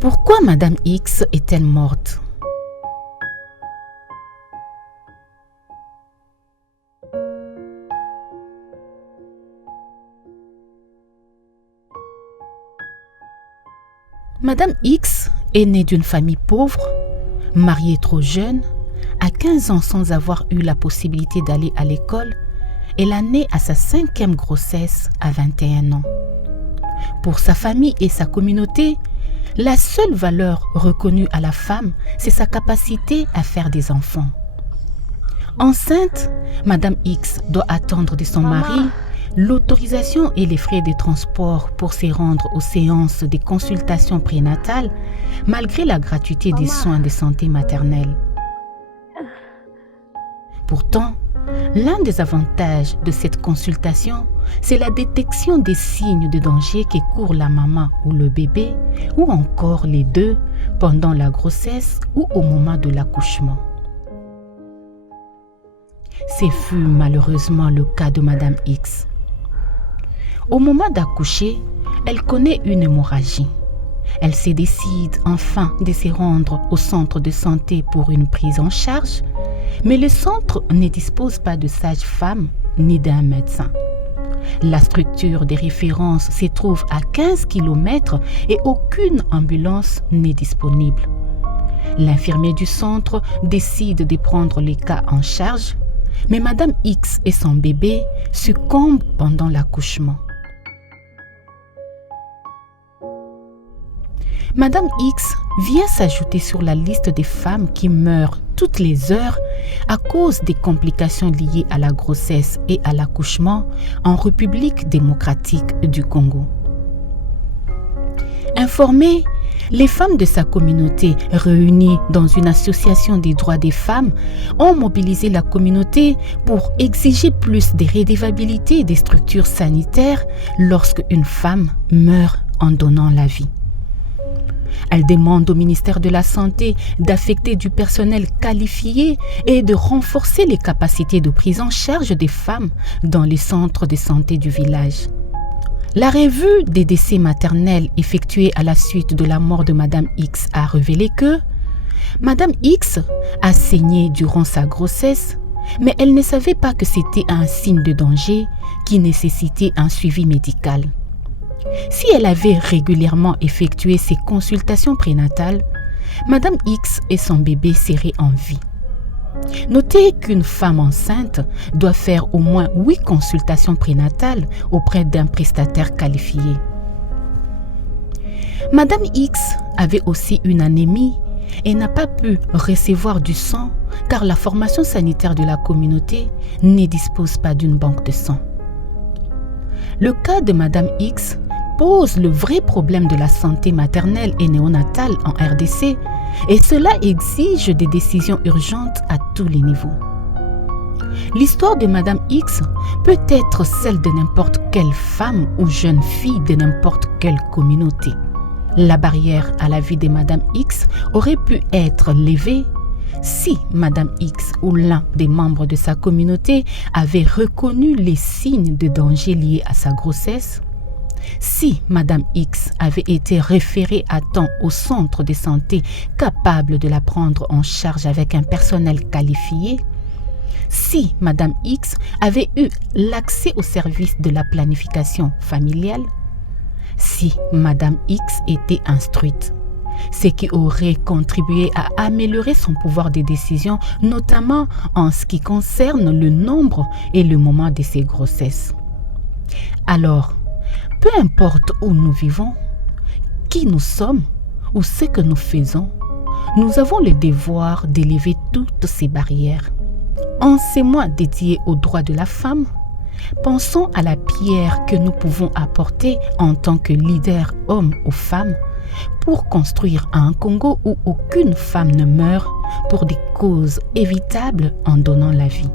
Pourquoi Madame X est-elle morte? Madame X est née d'une famille pauvre, mariée trop jeune, à 15 ans sans avoir eu la possibilité d'aller à l'école. Elle a né à sa 5e grossesse à 21 ans. Pour sa famille et sa communauté, la seule valeur reconnue à la femme, c'est sa capacité à faire des enfants. Enceinte, Madame X doit attendre de son mari l'autorisation et les frais de transport pour se rendre aux séances de consultation prénatale, malgré la gratuité des soins de santé maternelle. Pourtant, l'un des avantages de cette consultation, c'est la détection des signes de danger qui courent la maman ou le bébé, ou encore les deux, pendant la grossesse ou au moment de l'accouchement. Ce fut malheureusement le cas de Madame X. Au moment d'accoucher, elle connaît une hémorragie. Elle se décide enfin de se rendre au centre de santé pour une prise en charge, mais le centre ne dispose pas de sage-femme ni d'un médecin. La structure de référence se trouve à 15 km et aucune ambulance n'est disponible. L'infirmier du centre décide de prendre les cas en charge, mais Madame X et son bébé succombent pendant l'accouchement. Madame X vient s'ajouter sur la liste des femmes qui meurent toutes les heures à cause des complications liées à la grossesse et à l'accouchement en République démocratique du Congo. Informées, les femmes de sa communauté, réunies dans une association des droits des femmes, ont mobilisé la communauté pour exiger plus de redevabilité des structures sanitaires lorsque une femme meurt en donnant la vie. Elle demande au ministère de la Santé d'affecter du personnel qualifié et de renforcer les capacités de prise en charge des femmes dans les centres de santé du village. La revue des décès maternels effectuée à la suite de la mort de Madame X a révélé que Madame X a saigné durant sa grossesse, mais elle ne savait pas que c'était un signe de danger qui nécessitait un suivi médical. Si elle avait régulièrement effectué ses consultations prénatales, Madame X et son bébé seraient en vie. Notez qu'une femme enceinte doit faire au moins 8 consultations prénatales auprès d'un prestataire qualifié. Madame X avait aussi une anémie et n'a pas pu recevoir du sang car la formation sanitaire de la communauté ne dispose pas d'une banque de sang. Le cas de Madame X pose le vrai problème de la santé maternelle et néonatale en RDC et cela exige des décisions urgentes à tous les niveaux. L'histoire de Madame X peut être celle de n'importe quelle femme ou jeune fille de n'importe quelle communauté. La barrière à la vie de Madame X aurait pu être levée si Madame X ou l'un des membres de sa communauté avait reconnu les signes de danger liés à sa grossesse, si Madame X avait été référée à temps au centre de santé capable de la prendre en charge avec un personnel qualifié, si Madame X avait eu l'accès au service de la planification familiale, si Madame X était instruite, ce qui aurait contribué à améliorer son pouvoir de décision, notamment en ce qui concerne le nombre et le moment de ses grossesses. Alors, peu importe où nous vivons, qui nous sommes ou ce que nous faisons, nous avons le devoir d'élever toutes ces barrières. En ces mois dédiés aux droits de la femme, pensons à la pierre que nous pouvons apporter en tant que leader homme ou femme pour construire un Congo où aucune femme ne meurt pour des causes évitables en donnant la vie.